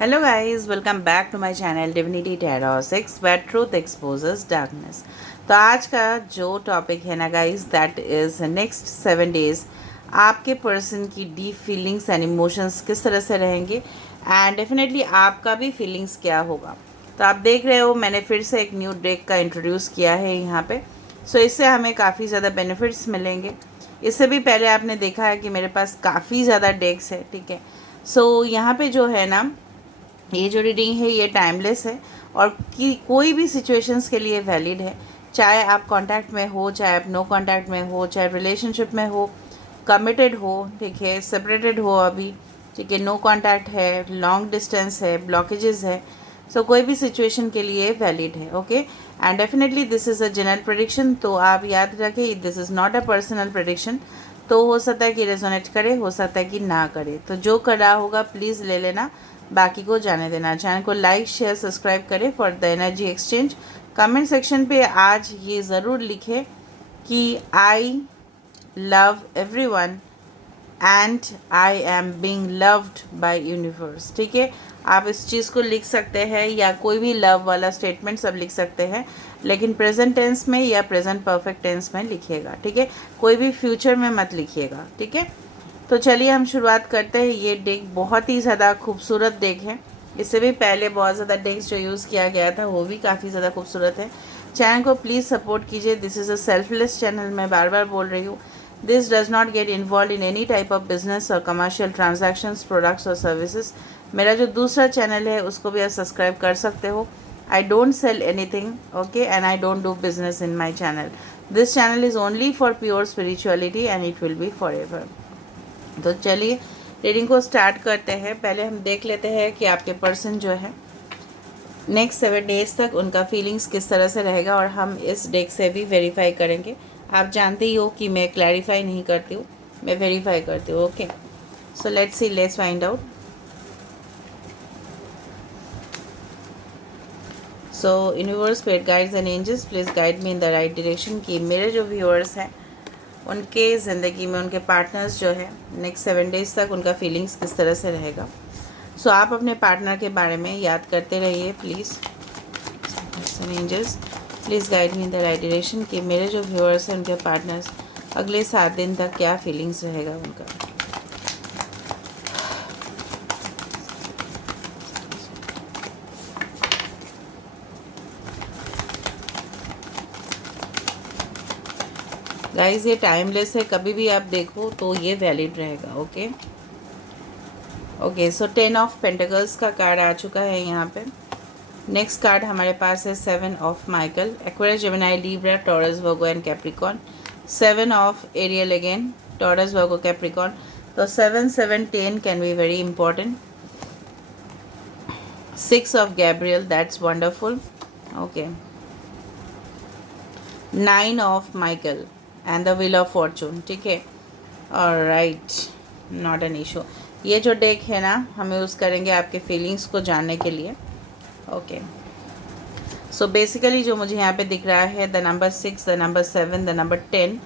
Hello guys, welcome back to my channel Divinity Tarot 6 where truth exposes darkness। तो आज का जो topic है ना guys, that is next 7 days आपके पर्सन की डीप फीलिंग्स एंड इमोशंस किस तरह से रहेंगे एंड डेफिनेटली आपका भी फीलिंग्स क्या होगा। तो आप देख रहे हो मैंने फिर से एक न्यू डेक का इंट्रोड्यूस किया है यहाँ पे। सो इससे हमें काफ़ी ज़्यादा बेनिफिट्स मिलेंगे। इससे भी पहले आपने देखा है कि मेरे पास काफ़ी ज़्यादा डेक्स है, ठीक है। सो यहाँ पे जो है ना, ये जो रीडिंग है ये टाइमलेस है और कि कोई भी सिचुएशंस के लिए वैलिड है। चाहे आप कांटेक्ट में हो, चाहे आप नो कांटेक्ट में हो, चाहे रिलेशनशिप में हो, कमिटेड हो, ठीक है, सेपरेटेड हो अभी, ठीक है, नो कांटेक्ट है, लॉन्ग डिस्टेंस है, ब्लॉकेजेस है। सो कोई भी सिचुएशन के लिए वैलिड है। Okay, and definitely this is a general prediction. तो आप याद रखें, this is not a personal prediction. तो हो सकता है कि रेजोनेट करे, हो सकता है कि ना करे। तो जो कर रहा होगा प्लीज़ ले लेना, बाकी को जाने देना। चैनल को लाइक शेयर सब्सक्राइब करें for the energy exchange. Comment section पे आज ये ज़रूर लिखें कि I love everyone and I am being loved by universe, ठीक है। आप इस चीज़ को लिख सकते हैं या कोई भी लव वाला स्टेटमेंट सब लिख सकते हैं, लेकिन प्रेजेंट टेंस में या प्रेजेंट परफेक्ट टेंस में लिखिएगा, ठीक है। कोई भी फ्यूचर में मत लिखिएगा, ठीक है। तो चलिए हम शुरुआत करते हैं। ये डेक बहुत ही ज़्यादा खूबसूरत डेक है। इससे भी पहले बहुत ज़्यादा डेक्स जो यूज़ किया गया था वो भी काफ़ी ज़्यादा खूबसूरत है। चैनल को प्लीज़ सपोर्ट कीजिए। This is a selfless channel, मैं बार बार बोल रही हूँ। This does not get involve in any type of business और कमर्शियल ट्रांजैक्शंस, प्रोडक्ट्स और सर्विसेज। मेरा जो दूसरा चैनल है उसको भी आप सब्सक्राइब कर सकते हो। I don't sell anything, okay, and I don't do business in my channel. This channel is only for pure spirituality and it will be for ever. तो चलिए रीडिंग को स्टार्ट करते हैं। पहले हम देख लेते हैं कि आपके पर्सन जो है नेक्स्ट 7 days तक उनका फीलिंग्स किस तरह से रहेगा, और हम इस डेक से भी वेरीफाई करेंगे। आप जानते ही हो कि मैं क्लैरिफाई नहीं करती हूँ, मैं वेरीफाई करती हूँ। Okay, so let's see, let's find out. So universe, spirit guides and angels, please guide me in the right direction कि मेरे जो व्यूअर्स हैं उनके ज़िंदगी में उनके पार्टनर्स जो है नेक्स्ट 7 days तक उनका फीलिंग्स किस तरह से रहेगा। सो आप अपने पार्टनर के बारे में याद करते रहिए please. Angels, please guide me in the right direction कि मेरे जो व्यूअर्स हैं उनके पार्टनर्स अगले 7 दिन तक क्या फीलिंग्स रहेगा उनका। गाइस ये टाइमलेस है, कभी भी आप देखो तो ये वैलिड रहेगा। Okay okay, so 10 of Pentacles का कार्ड आ चुका है यहाँ पे। नेक्स्ट कार्ड हमारे पास है 7 of Michael, Aquarius, Gemini, Libra, taurus, Virgo and Capricorn. 7 of Ariel again, taurus, Virgo, Capricorn. तो 7 7 10 can be very important. 6 of Gabriel, that's wonderful. Okay, 9 of Michael and the wheel of Fortune, ठीक है। Alright, not an issue. ये जो deck है ना, हम use करेंगे आपके फीलिंग्स को जानने के लिए। ओके, सो बेसिकली जो मुझे यहाँ पे दिख रहा है, the number 6, the number 7, the number 10।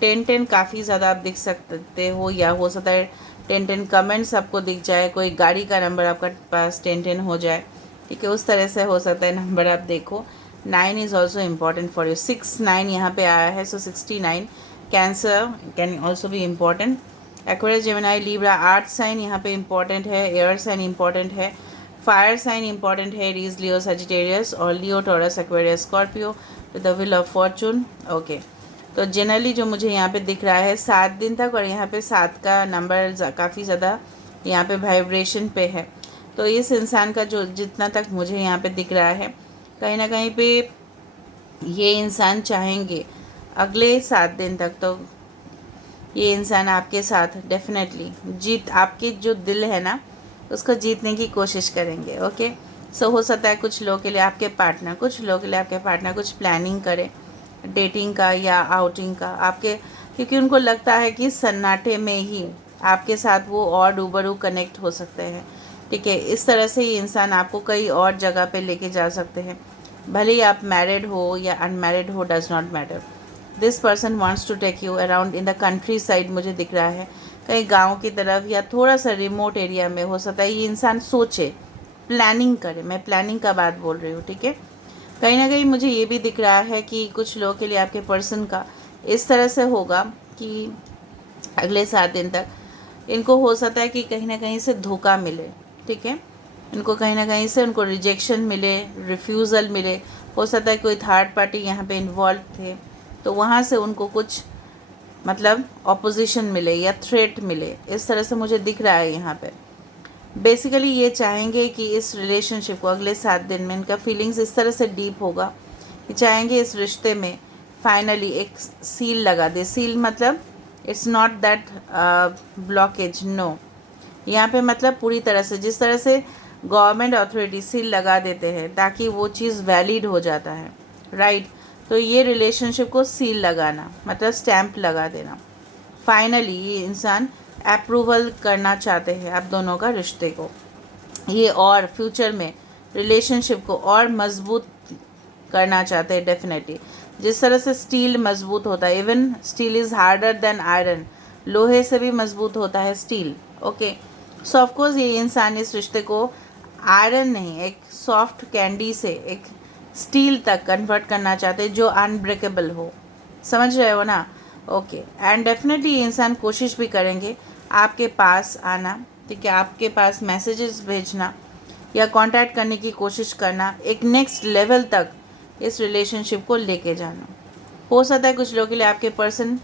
10 काफ़ी ज़्यादा आप दिख सकते हो, या हो सकता है 10 कमेंट्स आपको दिख जाए, कोई गाड़ी का नंबर आपका पास 10 हो जाए, ठीक है, उस तरह से हो सकता है नंबर आप देखो। 9 is also important for you. 6 9 यहाँ पे आया है, सो 69। कैंसर कैन ऑल्सो भी important. Aquarius, Gemini, Libra, earth sign यहाँ पे इम्पॉर्टेंट है, एयर साइन इम्पॉर्टेंट है, फायर साइन इम्पॉर्टेंट है, रीज, लियो, सजिटेरियस, और Leo, Taurus, Aquarius, Scorpio, with the wheel of fortune. Okay, तो जनरली जो मुझे यहाँ पे दिख रहा है 7 दिन तक, और यहाँ पे 7 का नंबर काफ़ी ज़्यादा यहाँ पे वाइब्रेशन पे है। तो इस इंसान का जो जितना तक मुझे यहाँ पे दिख रहा है, कहीं ना कहीं पे ये इंसान चाहेंगे अगले 7 दिन तक, तो ये इंसान आपके साथ डेफिनेटली जीत, आपकी जो दिल है ना उसको जीतने की कोशिश करेंगे। ओके, सो हो सकता है कुछ लोगों के लिए आपके पार्टनर, कुछ लोगों के लिए आपके पार्टनर कुछ प्लानिंग करे डेटिंग का या आउटिंग का आपके, क्योंकि उनको लगता है कि सन्नाटे में ही आपके साथ वो और रूबरू कनेक्ट हो सकते हैं, ठीक है। इस तरह से ये इंसान आपको कई और जगह पे लेके जा सकते हैं, भले ही आप मैरिड हो या अनमैरिड हो, does not matter. This person wants to take you around in the country side, मुझे दिख रहा है कहीं गांव की तरफ या थोड़ा सा रिमोट एरिया में। हो सकता है ये इंसान सोचे प्लानिंग करें। मैं प्लानिंग का बात बोल रही हूँ, ठीक है। कहीं ना कहीं मुझे ये भी दिख रहा है कि कुछ लोगों के लिए आपके पर्सन का इस तरह से होगा कि अगले 7 दिन तक इनको हो सकता है कि कहीं ना कहीं से धोखा मिले, ठीक है। इनको कहीं ना कहीं से उनको रिजेक्शन मिले, रिफ्यूज़ल मिले। हो सकता है कोई थर्ड पार्टी यहाँ पे इन्वॉल्व थे, तो वहाँ से उनको कुछ मतलब ऑपोजिशन मिले या थ्रेट मिले, इस तरह से मुझे दिख रहा है यहाँ पे। बेसिकली ये चाहेंगे कि इस रिलेशनशिप को अगले 7 दिन में इनका फीलिंग्स इस तरह से डीप होगा कि चाहेंगे इस रिश्ते में फाइनली एक सील लगा दे। सील मतलब it's not that blockage, no. यहाँ पे मतलब पूरी तरह से, जिस तरह से गवर्नमेंट अथॉरिटी सील लगा देते हैं ताकि वो चीज़ वैलिड हो जाता है, राइट। तो ये रिलेशनशिप को सील लगाना मतलब स्टैम्प लगा देना। फाइनली ये इंसान अप्रूवल करना चाहते हैं आप दोनों का रिश्ते को, ये और फ्यूचर में रिलेशनशिप को और मजबूत करना चाहते हैं डेफिनेटली। जिस तरह से स्टील मजबूत होता है, even steel is harder than iron, लोहे से भी मजबूत होता है स्टील, ओके। सो ऑफकोर्स ये इंसान इस रिश्ते को आयरन नहीं, एक सॉफ्ट कैंडी से एक स्टील तक कन्वर्ट करना चाहते हैं जो अनब्रेकेबल हो। समझ रहे हो ना? ओके। एंड डेफिनेटली ये इंसान कोशिश भी करेंगे आपके पास आना, ठीक है, आपके पास मैसेजेस भेजना या कांटेक्ट करने की कोशिश करना, एक नेक्स्ट लेवल तक इस रिलेशनशिप को लेके जाना। हो सकता है कुछ लोगों के लिए आपके पर्सन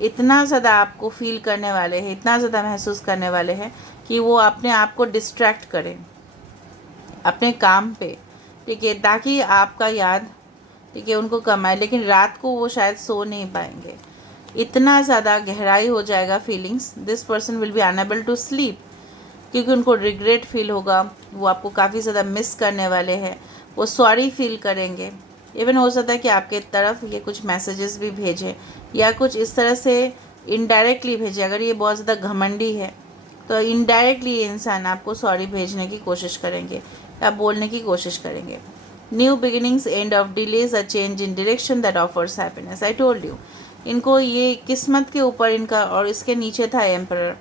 इतना ज़्यादा आपको फील करने वाले हैं, इतना ज़्यादा महसूस करने वाले हैं कि वो अपने आप को डिस्ट्रैक्ट करें अपने काम पे, ठीक है, ताकि आपका याद, ठीक है, उनको कम आए। लेकिन रात को वो शायद सो नहीं पाएंगे, इतना ज़्यादा गहराई हो जाएगा feelings, this person will be unable to sleep, क्योंकि उनको रिग्रेट फील होगा, वो आपको काफ़ी ज़्यादा मिस करने वाले हैं, वो सॉरी फील करेंगे। इवन हो सकता है कि आपके तरफ ये कुछ मैसेजेस भी भेजें या कुछ इस तरह से इनडायरेक्टली भेजें। अगर ये बहुत ज़्यादा घमंडी है तो इनडायरेक्टली ये इंसान आपको सॉरी भेजने की कोशिश करेंगे या बोलने की कोशिश करेंगे। New beginnings, end of delays, a change in direction that offers happiness. I told you, इनको ये किस्मत के ऊपर इनका, और इसके नीचे था एम्परर,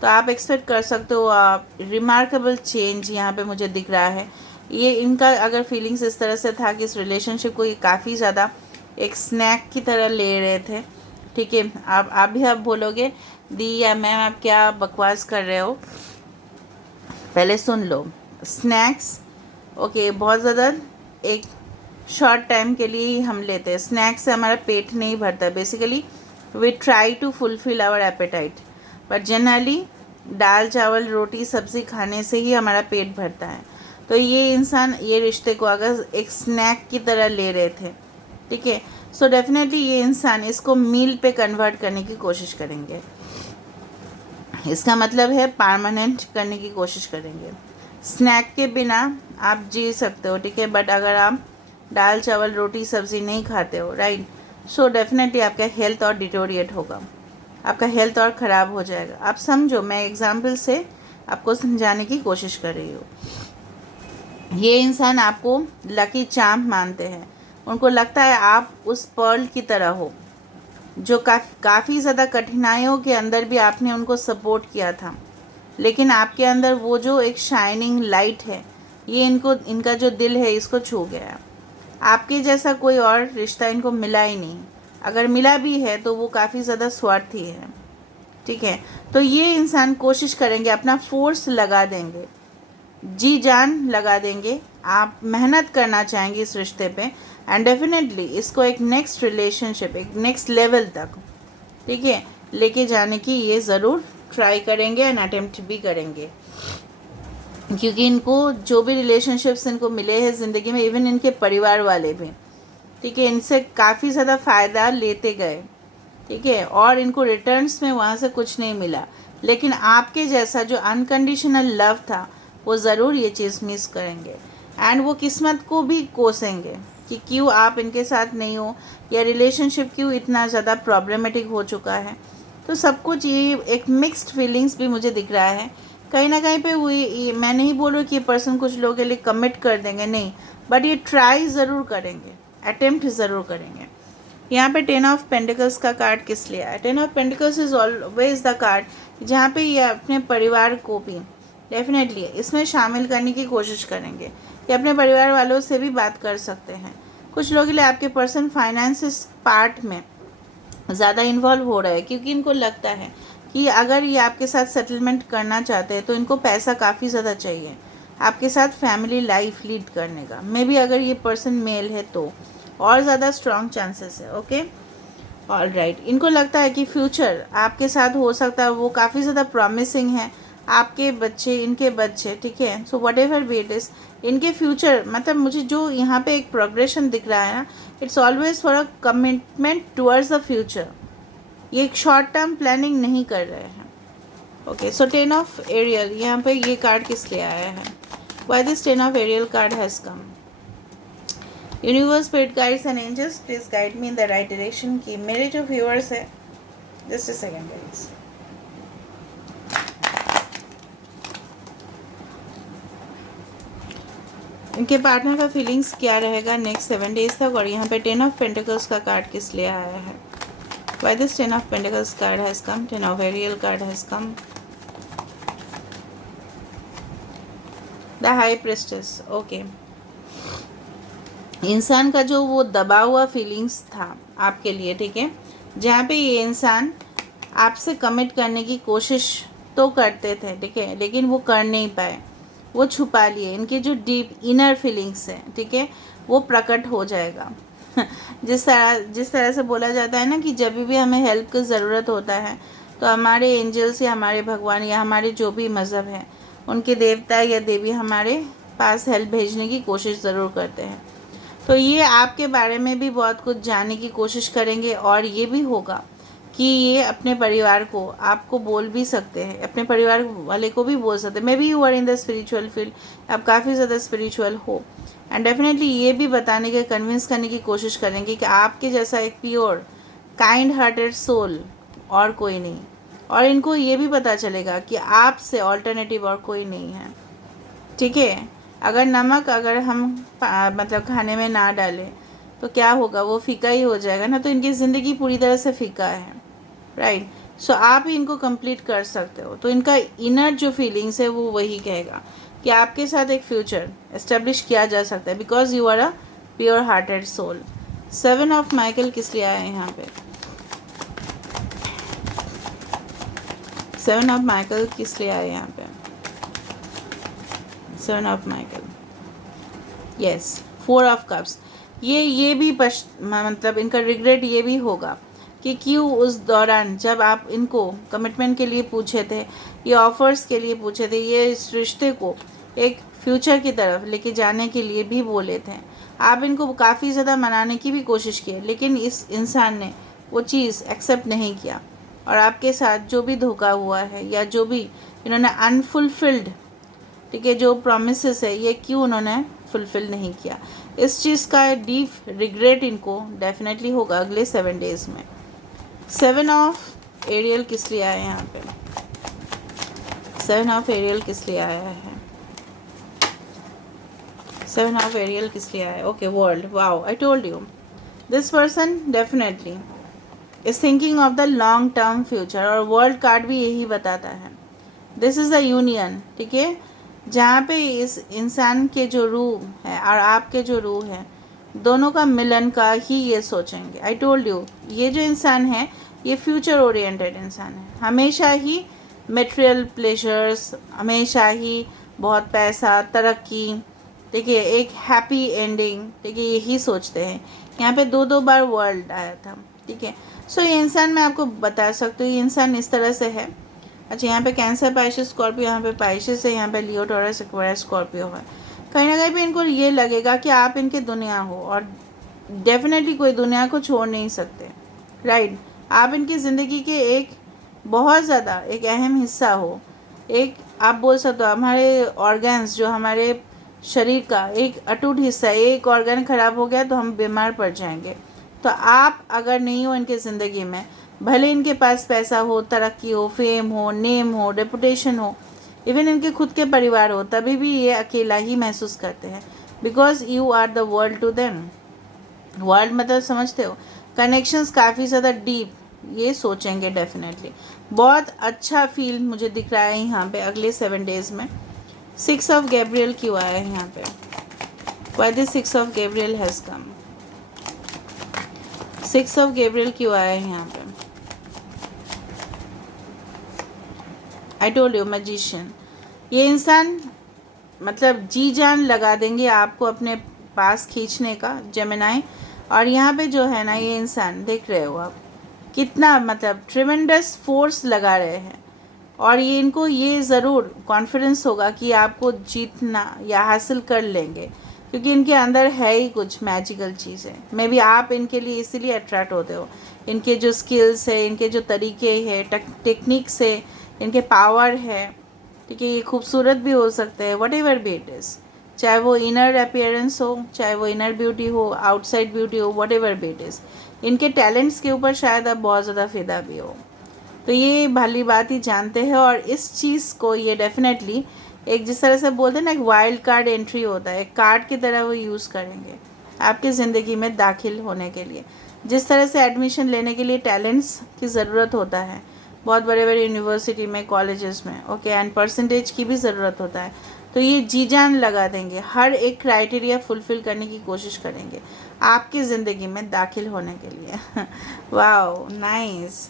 तो आप एक्सपेक्ट कर सकते हो रिमार्केबल चेंज यहाँ पे मुझे दिख रहा है। ये इनका अगर फीलिंग्स इस तरह से था कि इस रिलेशनशिप को ये काफ़ी ज़्यादा एक स्नैक की तरह ले रहे थे, ठीक है। आप भी आप बोलोगे दी या मैम आप क्या बकवास कर रहे हो, पहले सुन लो। स्नैक्स, ओके, बहुत ज़्यादा एक शॉर्ट टाइम के लिए ही हम लेते हैं। स्नैक्स से हमारा पेट नहीं भरता। Basically we try to fulfil our appetite, but generally दाल चावल रोटी सब्ज़ी खाने से ही हमारा पेट भरता है। तो ये इंसान ये रिश्ते को अगर एक स्नैक की तरह ले रहे थे, ठीक है, सो डेफिनेटली ये इंसान इसको मील पे कन्वर्ट करने की कोशिश करेंगे। इसका मतलब है परमानेंट करने की कोशिश करेंगे। स्नैक के बिना आप जी सकते हो, ठीक है, बट अगर आप दाल चावल रोटी सब्ज़ी नहीं खाते हो, राइट, सो डेफिनेटली आपका हेल्थ और डिटोरिएट होगा, आपका हेल्थ और ख़राब हो जाएगा। आप समझो, मैं एग्जाम्पल से आपको समझाने की कोशिश कर रही हूँ। ये इंसान आपको लकी चार्म मानते हैं, उनको लगता है आप उस पर्ल की तरह हो जो काफ़ी ज़्यादा कठिनाइयों के अंदर भी आपने उनको सपोर्ट किया था, लेकिन आपके अंदर वो जो एक शाइनिंग लाइट है, ये इनका जो दिल है इसको छू गया। आपके जैसा कोई और रिश्ता इनको मिला ही नहीं, अगर मिला भी है तो वो काफ़ी ज़्यादा स्वार्थी है, ठीक है। तो ये इंसान कोशिश करेंगे, अपना फोर्स लगा देंगे, जी जान लगा देंगे, आप मेहनत करना चाहेंगे इस रिश्ते पे, एंड डेफिनेटली इसको एक नेक्स्ट रिलेशनशिप, एक नेक्स्ट लेवल तक, ठीक है, लेके जाने की ये ज़रूर ट्राई करेंगे एंड अटेम्प्ट भी करेंगे। क्योंकि इनको जो भी रिलेशनशिप्स इनको मिले हैं ज़िंदगी में, इवन इनके परिवार वाले भी, ठीक है, इनसे काफ़ी ज़्यादा फ़ायदा लेते गए, ठीक है, और इनको रिटर्न्स में वहाँ से कुछ नहीं मिला। लेकिन आपके जैसा जो अनकंडीशनल लव था वो ज़रूर ये चीज़ मिस करेंगे, एंड वो किस्मत को भी कोसेंगे कि क्यों आप इनके साथ नहीं हो, या रिलेशनशिप क्यों इतना ज़्यादा प्रॉब्लमेटिक हो चुका है। तो सब कुछ ये एक मिक्स्ड फीलिंग्स भी मुझे दिख रहा है कहीं ना कहीं पे। मैं नहीं बोल रही कि ये पर्सन कुछ लोगों के लिए कमिट कर देंगे, नहीं, बट ये ट्राई ज़रूर करेंगे, अटेम्प्ट ज़रूर करेंगे। यहाँ पे 10 ऑफ पेंटिकल्स का कार्ड किस लिए है? 10 of pentacles is always the card जहाँ पे ये अपने परिवार को भी, डेफिनेटली इसमें शामिल करने की कोशिश करेंगे कि अपने परिवार वालों से भी बात कर सकते हैं। कुछ लोगों के लिए आपके पर्सन फाइनेंसिस पार्ट में ज़्यादा इन्वॉल्व हो रहा है, क्योंकि इनको लगता है कि अगर ये आपके साथ सेटलमेंट करना चाहते हैं तो इनको पैसा काफ़ी ज़्यादा चाहिए आपके साथ फैमिली लाइफ लीड करने का। मे बी अगर ये पर्सन मेल है तो और ज़्यादा स्ट्रॉन्ग चांसेस है। Okay, all right. इनको लगता है कि फ्यूचर आपके साथ हो सकता है, वो काफ़ी ज़्यादा प्रॉमिसिंग है। आपके बच्चे, इनके बच्चे, ठीक है। So what ever be it is, इनके फ्यूचर, मतलब मुझे जो यहाँ पे एक प्रोग्रेशन दिख रहा है ना, it's always for a commitment towards the future. ये एक शॉर्ट टर्म प्लानिंग नहीं कर रहे हैं। ओके, सो 10 ऑफ एरियल, यहाँ पे ये कार्ड किस लिए आया है? Why this 10 of Ariel card has come? Universe, spirit guides and angels, please guide me in the right direction. कि मेरे जो व्यूअर्स है, जस्ट अ सेकंड गाइस, इनके पार्टनर का फीलिंग्स क्या रहेगा नेक्स्ट 7 डेज तक। और यहाँ पे 10 ऑफ पेंटिकल्स का कार्ड किस लिए आया है? Why this 10 of Pentacles card has come? 10 of Ariel card has come. The High Priestess. Okay. इंसान का जो वो दबा हुआ फीलिंग्स था आपके लिए, ठीक है, जहाँ पे ये इंसान आपसे कमिट करने की कोशिश तो करते थे, ठीक है, लेकिन वो कर नहीं पाए, वो छुपा लिए। इनके जो डीप इनर फीलिंग्स हैं, ठीक है, वो प्रकट हो जाएगा। जिस तरह से बोला जाता है ना कि जब भी हमें हेल्प की ज़रूरत होता है तो हमारे एंजल्स या हमारे भगवान या हमारे जो भी मज़हब है, उनके देवता या देवी हमारे पास हेल्प भेजने की कोशिश ज़रूर करते हैं। तो ये आपके बारे में भी बहुत कुछ जानने की कोशिश करेंगे। और ये भी होगा कि ये अपने परिवार को आपको बोल भी सकते हैं, अपने परिवार वाले को भी बोल सकते हैं। Maybe you are in the spiritual field, आप काफ़ी ज़्यादा स्पिरिचुअल हो, एंड डेफिनेटली ये भी बताने के, कन्विंस करने की कोशिश करेंगे कि आपके जैसा एक प्योर काइंड हार्टेड सोल और कोई नहीं। और इनको ये भी पता चलेगा कि आपसे ऑल्टरनेटिव और कोई नहीं है, ठीक है। अगर नमक अगर हम मतलब खाने में ना डालें तो क्या होगा, वो फीका ही हो जाएगा ना। तो इनकी ज़िंदगी पूरी तरह से फीका है, राइट। सो आप ही इनको कंप्लीट कर सकते हो। तो इनका इनर जो फीलिंग्स है वो वही कहेगा कि आपके साथ एक फ्यूचर एस्टेब्लिश किया जा सकता है, because you are a pure hearted soul. 7 of Michael किस लिए आया है यहाँ पे? 7 ऑफ माइकल किस लिए आया यहाँ पे? 7 of Michael, yes. 4 of cups. ये भी मतलब इनका रिग्रेट ये भी होगा कि क्यों उस दौरान जब आप इनको कमिटमेंट के लिए पूछे थे, ये ऑफर्स के लिए पूछे थे, ये इस रिश्ते को एक फ्यूचर की तरफ लेके जाने के लिए भी बोले थे, आप इनको काफ़ी ज़्यादा मनाने की भी कोशिश की, लेकिन इस इंसान ने वो चीज़ एक्सेप्ट नहीं किया। और आपके साथ जो भी धोखा हुआ है या जो भी इन्होंने अनफुलफिल्ड, ठीक है, जो प्रोमिसेस है, ये क्यों उन्होंने फुलफ़िल नहीं किया, इस चीज़ का डीप रिग्रेट इनको डेफिनेटली होगा अगले 7 डेज़ में। 7 ऑफ एरियल किस लिए आया है यहाँ पे? 7 ऑफ एरियल किस लिए आया है? 7 ऑफ एरियल किस लिए आया है? Okay, world. Wow, I told you this person definitely is thinking of the long term future. और वर्ल्ड कार्ड भी यही बताता है। दिस इज़ द यूनियन, ठीक है, जहाँ पे इस इंसान के जो रूह है और आपके जो रूह है, दोनों का मिलन का ही ये सोचेंगे। आई टोल्ड यू, ये जो इंसान है ये फ्यूचर ओरिएंटेड इंसान है। हमेशा ही मटेरियल प्लेजर्स, हमेशा ही बहुत पैसा, तरक्की, ठीक है, एक हैप्पी एंडिंग, ठीक है, यही सोचते हैं। यहाँ पे 2 बार वर्ल्ड आया था, ठीक है। सो ये इंसान, मैं आपको बता सकती हूँ, ये इंसान इस तरह से है। अच्छा, यहाँ पे कैंसर, पाइशिस, स्कॉर्पियो, यहाँ पे पाइशिस है, यहाँ पे लियो, टॉरस, एक्वेरियस, स्कॉर्पियो है। कहीं ना कहीं पे इनको ये लगेगा कि आप इनकी दुनिया हो, और डेफिनेटली कोई दुनिया को छोड़ नहीं सकते, राइट। आप इनकी ज़िंदगी के एक बहुत ज़्यादा एक अहम हिस्सा हो। एक आप बोल सकते हो हमारे ऑर्गन्स, जो हमारे शरीर का एक अटूट हिस्सा है। एक ऑर्गन ख़राब हो गया तो हम बीमार पड़ जाएंगे। तो आप अगर नहीं हो इनकी ज़िंदगी में, भले इनके पास पैसा हो, तरक्की हो, फेम हो, नेम हो, रेपुटेशन हो, इवन इनके खुद के परिवार हो, तभी भी ये अकेला ही महसूस करते हैं, because you are the world to them. World मतलब समझते हो, कनेक्शंस काफ़ी ज़्यादा डीप ये सोचेंगे डेफिनेटली। बहुत अच्छा फील मुझे दिख रहा है यहाँ पे अगले 7 डेज़ में। 6 ऑफ गैब्रियल क्यों आया है यहाँ पे? Why this 6 of Gabriel has come? 6 of Gabriel क्यों आया है यहाँ पे? I told you, magician. ये इंसान मतलब जी जान लगा देंगे आपको अपने पास खींचने का, जेमिनाई। और यहाँ पे जो है ना, ये इंसान देख रहे हो आप कितना मतलब ट्रिमेंडस फोर्स लगा रहे हैं। और ये इनको ये ज़रूर कॉन्फिडेंस होगा कि आपको जीतना या हासिल कर लेंगे, क्योंकि इनके अंदर है ही कुछ मैजिकल चीज़ें। मे बी आप इनके लिए इसीलिए अट्रैक्ट होते हो। इनके जो स्किल्स है, इनके जो तरीके हैं, टेक्निक्स है, इनके पावर है, ठीक है। ये खूबसूरत भी हो सकते हैं, what ever be it is, चाहे वो इनर अपीयरेंस हो, चाहे वो इनर ब्यूटी हो, आउटसाइड ब्यूटी हो, what ever be it is. इनके टैलेंट्स के ऊपर शायद आप बहुत ज़्यादा फ़िदा भी हो, तो ये भली बात ही जानते हैं। और इस चीज़ को ये डेफिनेटली एक, जिस तरह से बोलते हैं ना, एक वाइल्ड कार्ड एंट्री होता है, एक कार्ड की तरह वो यूज़ करेंगे आपकी ज़िंदगी में दाखिल होने के लिए। जिस तरह से एडमिशन लेने के लिए टैलेंट्स की ज़रूरत होता है बहुत बड़े बड़े यूनिवर्सिटी में, कॉलेजेस में, ओके, एंड परसेंटेज की भी ज़रूरत होता है, तो ये जी जान लगा देंगे, हर एक क्राइटेरिया फुलफ़िल करने की कोशिश करेंगे आपकी ज़िंदगी में दाखिल होने के लिए। Wow, nice.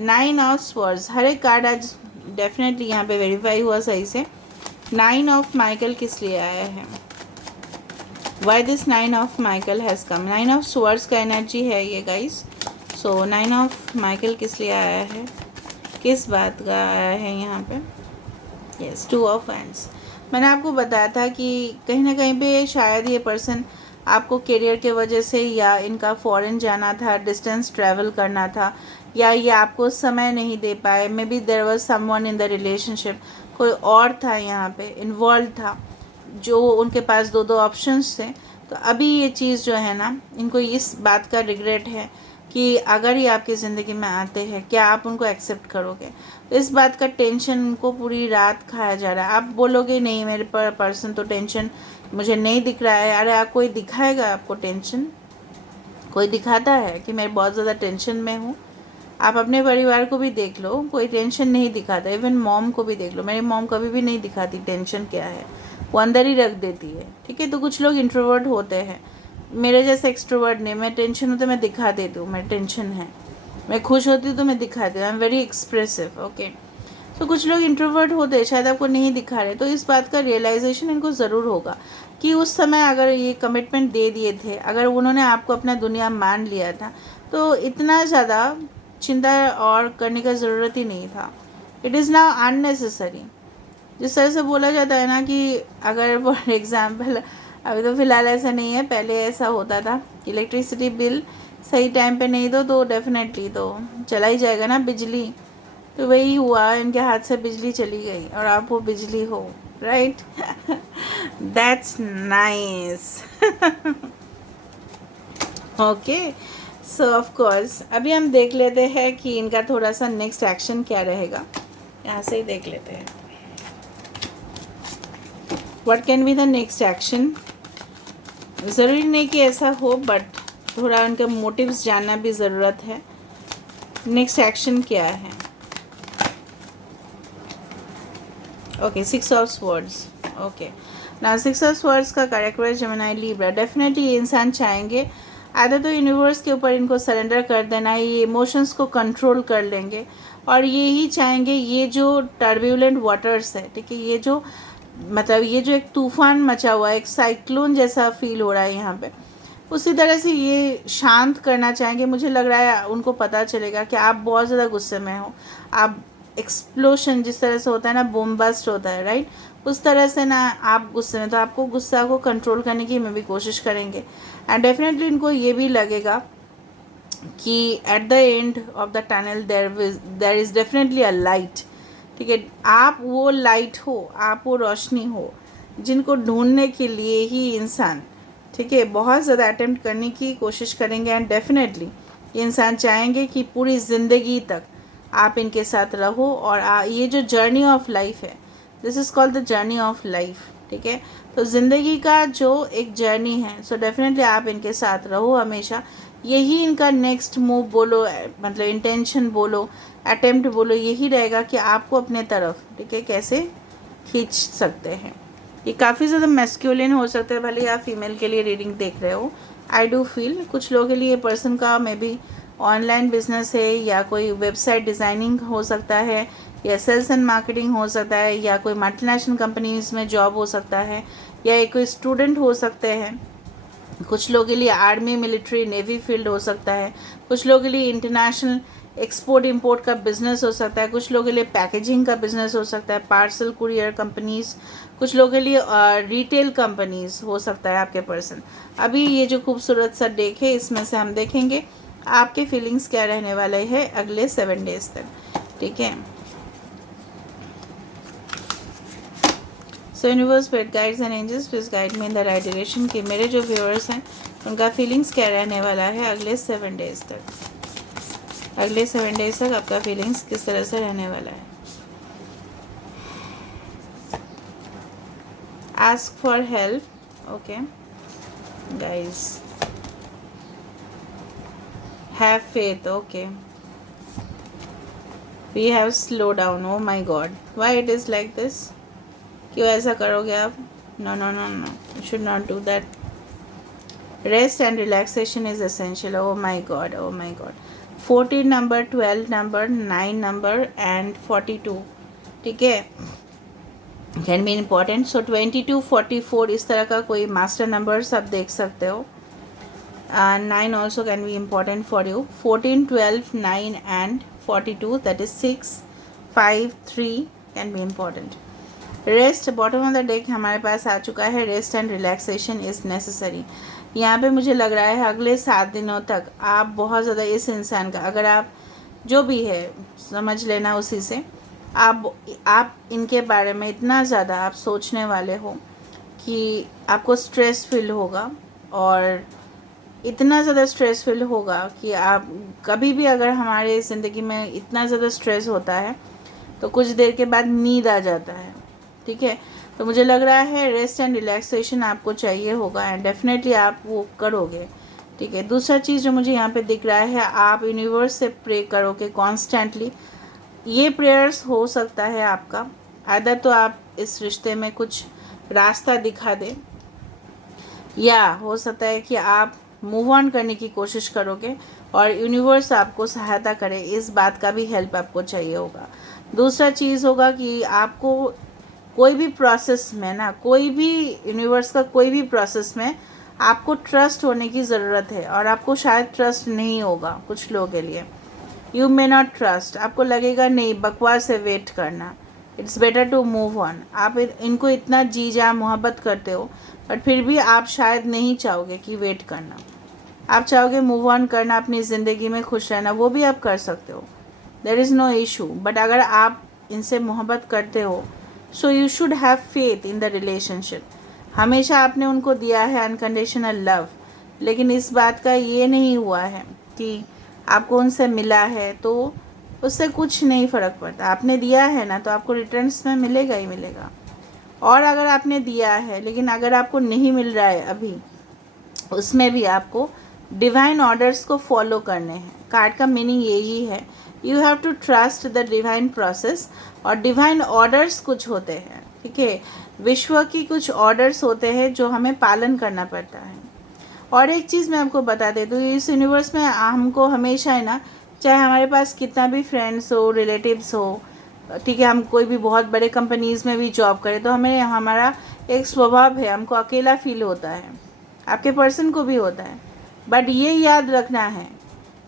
9 ऑफ स्वर्ड्स, हर एक कार्ड आज डेफिनेटली यहाँ पे वेरीफाई हुआ सही से। 9 ऑफ माइकल किस लिए आया है? Why this 9 of Michael has come? 9 of swords का एनर्जी है ये गाइस। सो 9 ऑफ माइकल किस लिए आया है, किस बात का आया है यहाँ पे? Yes, 2 of hands. मैंने आपको बताया था कि कहीं ना कहीं पे शायद ये पर्सन आपको करियर के वजह से, या इनका फॉरेन जाना था, डिस्टेंस ट्रैवल करना था, या ये आपको समय नहीं दे पाए। Maybe there was someone in the relationship, कोई और था यहाँ पे इन्वॉल्व था, जो उनके पास दो दो ऑप्शंस थे। तो अभी ये चीज़ जो है ना, इनको इस बात का रिग्रेट है कि अगर ये आपकी ज़िंदगी में आते हैं, क्या आप उनको एक्सेप्ट करोगे? तो इस बात का टेंशन उनको पूरी रात खाया जा रहा है। आप बोलोगे नहीं, मेरे पर्सन तो टेंशन मुझे नहीं दिख रहा है। अरे आप, कोई दिखाएगा आपको टेंशन? कोई दिखाता है कि मैं बहुत ज़्यादा टेंशन में हूँ? आप अपने परिवार को भी देख लो, कोई टेंशन नहीं दिखाता। इवन मॉम को भी देख लो, मेरी मॉम कभी भी नहीं दिखाती टेंशन क्या है, वो अंदर ही रख देती है, ठीक है। तो कुछ लोग इंट्रोवर्ट होते हैं, मेरे जैसे एक्सट्रोवर्ट नहीं। मैं टेंशन हो तो मैं दिखा देती हूँ, मैं टेंशन है। मैं खुश होती हूँ तो मैं दिखाती हूँ, I am very expressive, okay. तो कुछ लोग इंट्रोवर्ट होते हैं, शायद आपको नहीं दिखा रहे। तो इस बात का रियलाइजेशन इनको ज़रूर होगा कि उस समय अगर ये कमिटमेंट दे दिए थे, अगर उन्होंने आपको अपना दुनिया मान लिया था, तो इतना ज़्यादा चिंता और करने का ज़रूरत ही नहीं था। It is now unnecessary. जिस तरह से बोला जाता है ना कि अगर फॉर एग्ज़ाम्पल, अभी तो फ़िलहाल ऐसा नहीं है, पहले ऐसा होता था, इलेक्ट्रिसिटी बिल सही टाइम पे नहीं दो तो डेफिनेटली तो चला ही जाएगा ना बिजली। तो वही हुआ, इनके हाथ से बिजली चली गई और आप वो बिजली हो, right? That's nice. Okay, so of course अभी हम देख लेते हैं कि इनका थोड़ा सा नेक्स्ट एक्शन क्या रहेगा। यहाँ से ही देख लेते हैं what can be the next action. ज़रूरी नहीं कि ऐसा हो, बट थोड़ा उनके मोटिव्स जानना भी ज़रूरत है। नेक्स्ट एक्शन क्या है? Okay, 6 of swords. ओके, ना 6 ऑफ स्वर्ड्स का कैरेक्टर जेमिनी लिब्रा। डेफिनेटली ये इंसान चाहेंगे आधा तो यूनिवर्स के ऊपर इनको सरेंडर कर देना है, ये इमोशंस को कंट्रोल कर लेंगे और ये ही चाहेंगे ये जो टर्ब्यूलेंट वाटर्स है, ठीक है, ये जो मतलब ये जो एक तूफ़ान मचा हुआ है, एक साइक्लोन जैसा फील हो रहा है यहाँ पे, उसी तरह से ये शांत करना चाहेंगे। मुझे लग रहा है उनको पता चलेगा कि आप बहुत ज़्यादा गुस्से में हो, आप एक्सप्लोशन जिस तरह से होता है ना, बूम बस्ट होता है, राइट, उस तरह से ना आप गुस्से में, तो आपको गुस्सा को कंट्रोल करने की में भी कोशिश करेंगे। एंड डेफिनेटली इनको ये भी लगेगा कि at the end of the tunnel there is definitely a light, ठीक है। आप वो लाइट हो, आप वो रोशनी हो जिनको ढूंढने के लिए ही इंसान, ठीक है, बहुत ज़्यादा अटेम्प्ट करने की कोशिश करेंगे। एंड डेफिनेटली ये इंसान चाहेंगे कि पूरी ज़िंदगी तक आप इनके साथ रहो। और ये जो जर्नी ऑफ लाइफ है, this is called the journey of life, ठीक है। तो ज़िंदगी का जो एक जर्नी है, सो डेफिनेटली आप इनके साथ रहो हमेशा। यही इनका नेक्स्ट मूव बोलो, मतलब इंटेंशन बोलो, अटेम्प्ट बोलो, यही रहेगा कि आपको अपने तरफ, ठीक है, कैसे खींच सकते हैं। ये काफ़ी ज़्यादा मैस्कुलिन हो सकता है, भले आप फीमेल के लिए रीडिंग देख रहे हो। आई डू फील कुछ लोगों के लिए पर्सन का मे बी ऑनलाइन बिजनेस है, या कोई वेबसाइट डिज़ाइनिंग हो सकता है, या सेल्स एंड मार्केटिंग हो सकता है, या कोई मल्टीनेशनल कंपनीज में जॉब हो सकता है, या एक कोई स्टूडेंट हो सकते हैं। कुछ लोगों के लिए आर्मी, मिलिट्री, नेवी फील्ड हो सकता है। कुछ लोगों के लिए इंटरनेशनल एक्सपोर्ट इंपोर्ट का बिजनेस हो सकता है। कुछ लोगों के लिए पैकेजिंग का बिजनेस हो सकता है, पार्सल कुरियर कंपनीज। कुछ लोगों के लिए रिटेल कंपनीज हो सकता है आपके पर्सन। अभी ये जो खूबसूरत सा डेक है, इसमें से हम देखेंगे आपके फीलिंग्स क्या रहने वाले हैं अगले 7 डेज तक, ठीक है। So universe, spirit guides and angels, please guide me in the right direction कि मेरे जो व्यूअर्स हैं उनका फीलिंग्स क्या रहने वाला है अगले 7 डेज तक। अगले 7 डेज तक आपका फीलिंग्स किस तरह से रहने वाला है। Ask for help, okay guys, have faith, okay, we have slow down, oh my God, why it is like this, क्यों ऐसा करोगे आप? No no no no, you should not do that. Rest and relaxation is essential, oh my God, oh my God. 14 number, 12 number, 9 number and 42, ठीक है, can be important. सो 22, 44 इस तरह का कोई मास्टर नंबर्स आप देख सकते हो। 9 also can be important for you. 14, 12, 9 and 42, that is 6, 5, 3 can be important. Rest, bottom of the deck हमारे पास आ चुका है। Rest and relaxation is necessary. यहाँ पे मुझे लग रहा है अगले 7 दिनों तक आप बहुत ज़्यादा इस इंसान का, अगर आप जो भी है समझ लेना उसी से, आप इनके बारे में इतना ज़्यादा आप सोचने वाले हो कि आपको स्ट्रेस फील होगा, और इतना ज़्यादा स्ट्रेस फील होगा कि आप कभी भी, अगर हमारे ज़िंदगी में इतना ज़्यादा स्ट्रेस होता है तो कुछ देर के बाद नींद आ जाता है, ठीक है। तो मुझे लग रहा है रेस्ट एंड रिलैक्सेशन आपको चाहिए होगा, एंड डेफिनेटली आप वो करोगे, ठीक है। दूसरा चीज़ जो मुझे यहाँ पे दिख रहा है, आप यूनिवर्स से प्रे करोगे कॉन्स्टेंटली। ये प्रेयर्स हो सकता है आपका, अदर तो आप इस रिश्ते में कुछ रास्ता दिखा दें, या हो सकता है कि आप मूव ऑन करने की कोशिश करोगे और यूनिवर्स आपको सहायता करे, इस बात का भी हेल्प आपको चाहिए होगा। दूसरा चीज़ होगा कि आपको कोई भी प्रोसेस में ना, कोई भी यूनिवर्स का कोई भी प्रोसेस में आपको ट्रस्ट होने की ज़रूरत है, और आपको शायद ट्रस्ट नहीं होगा कुछ लोगों के लिए। यू मे नॉट ट्रस्ट, आपको लगेगा नहीं, बकवास है वेट करना, it's better to move on. आप इनको इतना जी जा मोहब्बत करते हो, बट फिर भी आप शायद नहीं चाहोगे कि वेट करना, आप चाहोगे मूव ऑन करना, अपनी ज़िंदगी में खुश रहना, वो भी आप कर सकते हो, there is no issue. But अगर आप इनसे मोहब्बत करते हो, so you should have faith in the relationship. हमेशा आपने उनको दिया है अनकंडीशनल लव, लेकिन इस बात का ये नहीं हुआ है कि आपको उनसे मिला है तो उससे कुछ नहीं फ़र्क पड़ता। आपने दिया है ना, तो आपको रिटर्न्स में मिलेगा ही मिलेगा। और अगर आपने दिया है लेकिन अगर आपको नहीं मिल रहा है अभी, उसमें भी आपको डिवाइन ऑर्डर्स को फॉलो करने हैं। कार्ड का मीनिंग यही है, you have to trust the divine process. और डिवाइन ऑर्डर्स कुछ होते हैं, ठीक है, विश्व की कुछ ऑर्डर्स होते हैं जो हमें पालन करना पड़ता है। और एक चीज़ मैं आपको बता दे दूँ, इस यूनिवर्स में हमको हमेशा है ना, चाहे हमारे पास कितना भी फ्रेंड्स हो, रिलेटिव्स हो, ठीक है, हम कोई भी बहुत बड़े कंपनीज़ में भी जॉब करें, तो हमें, हमारा एक स्वभाव है, हमको अकेला फील होता है, आपके पर्सन को भी होता है। बट ये याद रखना है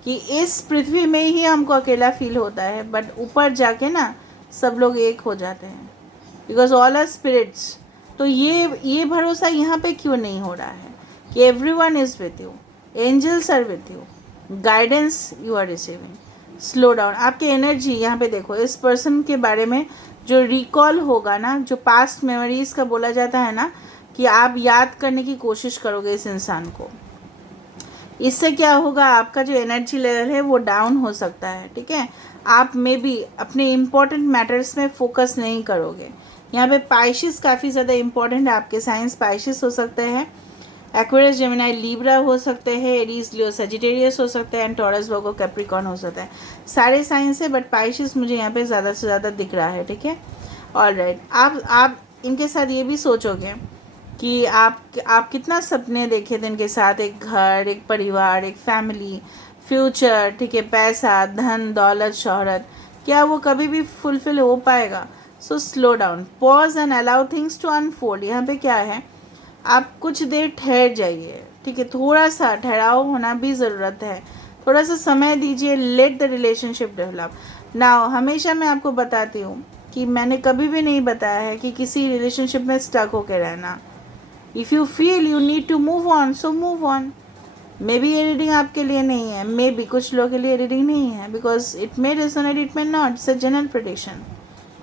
कि इस पृथ्वी में ही हमको अकेला फील होता है, बट ऊपर जाके ना सब लोग एक हो जाते हैं, बिकॉज ऑल आर स्पिरिट्स। तो ये भरोसा यहाँ पे क्यों नहीं हो रहा है कि everyone is with you, angels are with you, guidance you are receiving. Slow down, आपकी एनर्जी यहाँ पे देखो, इस पर्सन के बारे में जो रिकॉल होगा ना, जो पास्ट मेमोरीज़ का बोला जाता है ना, कि आप याद करने की कोशिश करोगे इस इंसान को, इससे क्या होगा, आपका जो एनर्जी लेवल है वो डाउन हो सकता है, ठीक है। आप में भी अपने इम्पोर्टेंट मैटर्स में फोकस नहीं करोगे। यहाँ पे पाइशिस काफ़ी ज़्यादा इम्पोर्टेंट है, आपके साइंस पाइशिस हो सकते हैं, एक्वेरियस, जेमिनाई, लीब्रा हो सकते हैं, एरीज, लियो, सजिटेरियस हो सकते हैं, एंड टॉरस, वर्गो, कैप्रिकॉर्न हो सकता है। सारे साइंस है, बट पाइशिस मुझे यहाँ पे ज़्यादा से ज़्यादा दिख रहा है, ठीक है। ऑलराइट, आप इनके साथ ये भी सोचोगे कि आप कितना सपने देखे थे इनके साथ, एक घर, एक परिवार, एक फैमिली, फ्यूचर, ठीक है, पैसा, धन, दौलत, शोहरत, क्या वो कभी भी फुलफिल हो पाएगा? So slow down, pause and allow things to unfold. यहाँ पे क्या है, आप कुछ देर ठहर जाइए, ठीक है, थोड़ा सा ठहराव होना भी ज़रूरत है, थोड़ा सा समय दीजिए, let the relationship develop. Now हमेशा मैं आपको बताती हूँ कि मैंने कभी भी नहीं बताया है कि किसी रिलेशनशिप में स्टक होकर रहना। If you feel you need to move on, so move on. Maybe ये रीडिंग आपके लिए नहीं है, मे बी कुछ लोगों के लिए रीडिंग नहीं है, because it may resonate, it may not, it's a general prediction,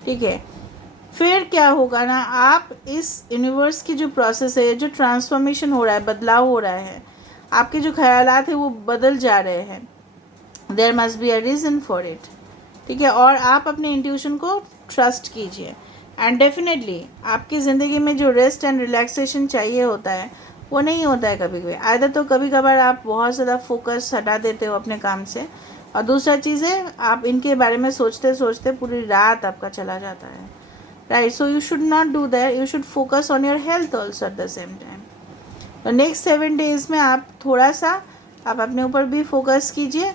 ठीक है। फिर क्या होगा ना, आप इस यूनिवर्स की जो प्रोसेस है, जो ट्रांसफॉर्मेशन हो रहा है, बदलाव हो रहा है, आपके जो ख्यालात है वो बदल जा रहे हैं, there must be a reason for it, ठीक है। और आप अपने इंट्यूशन को ट्रस्ट कीजिए, एंड डेफिनेटली आपकी ज़िंदगी में जो रेस्ट एंड रिलैक्सेशन चाहिए होता है वो नहीं होता है कभी कभी। आइदर तो कभी कभार आप बहुत ज़्यादा फोकस हटा देते हो अपने काम से, और दूसरा चीज़ है आप इनके बारे में सोचते सोचते पूरी रात आपका चला जाता है, right. So you should not do that, you should focus on your health also at the same time. तो नेक्स्ट 7 days में आप थोड़ा सा आप अपने ऊपर भी फोकस कीजिए।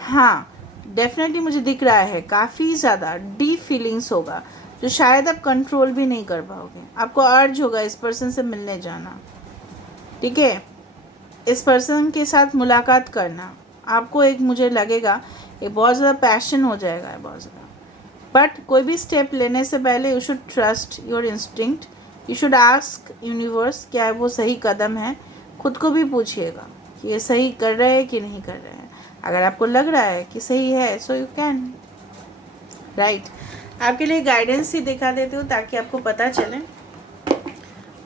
हाँ, डेफिनेटली मुझे दिख रहा है काफ़ी ज़्यादा डीप फीलिंग्स होगा जो शायद आप कंट्रोल भी नहीं कर पाओगे। आपको अर्ज होगा इस पर्सन से मिलने जाना, ठीक है, इस पर्सन के साथ मुलाकात करना। आपको एक, मुझे लगेगा एक बहुत ज़्यादा पैशन हो जाएगा, बहुत ज़्यादा। बट कोई भी स्टेप लेने से पहले you should trust your instinct, you should ask universe क्या वो सही कदम है। खुद को भी पूछिएगा कि ये सही कर रहे हैं कि नहीं कर रहे हैं। अगर आपको लग रहा है कि सही है, सो यू कैन, राइट। आपके लिए गाइडेंस ही दिखा देती हूँ ताकि आपको पता चले।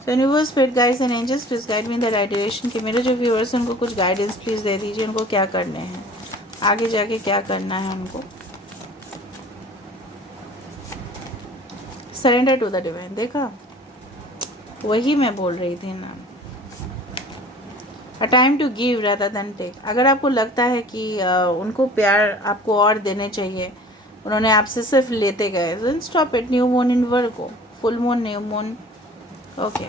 So universe, spirit guides and angels, please guide me in the right direction. कि मेरे जो व्यूअर्स हैं उनको कुछ गाइडेंस प्लीज़ दे दीजिए, उनको क्या करने हैं, आगे जाके क्या करना है उनको। सरेंडर टू द डिवाइन, देखा, वही मैं बोल रही थी ना, a time to give rather than take. अगर आपको लगता है कि उनको प्यार आपको और देने चाहिए, उन्होंने आपसे सिर्फ लेते गए, then stop it. New moon in Virgo, full moon, new moon, okay.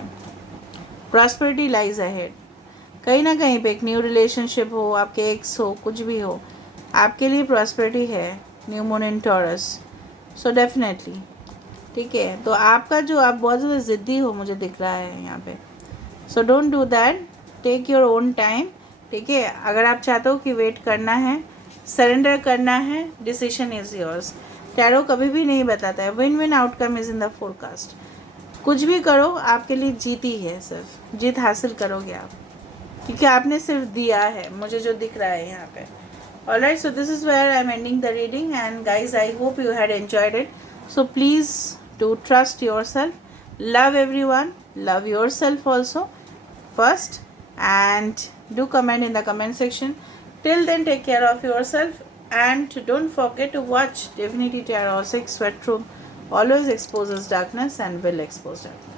Prosperity lies ahead, कहीं ना कहीं पे एक न्यू रिलेशनशिप हो, आपके एक्स हो, कुछ भी हो, आपके लिए प्रॉस्पेरिटी है। न्यू मून इन टॉरस, सो डेफिनेटली, ठीक है। तो आपका जो, आप बहुत ज़्यादा ज़िद्दी हो मुझे दिख रहा है यहाँ पे, so don't do that, take your own time, ठीक है। अगर आप चाहते हो कि वेट करना है, सरेंडर करना है, डिसीजन इज़ योर्स। टैरो कभी भी नहीं बताता है win win outcome is in the forecast. कुछ भी करो आपके लिए जीत ही है, सिर्फ जीत हासिल करोगे आप, क्योंकि आपने सिर्फ दिया है, मुझे जो दिख रहा है यहाँ पे। Alright, so this is where I am ending the reading, and guys I hope you had enjoyed it. So please do trust your self, love everyone, love yourself also first, and do comment in the comment section. Till then, take care of yourself, and don't forget to watch Divinity Tarot 6, where truth always exposes darkness and will expose darkness.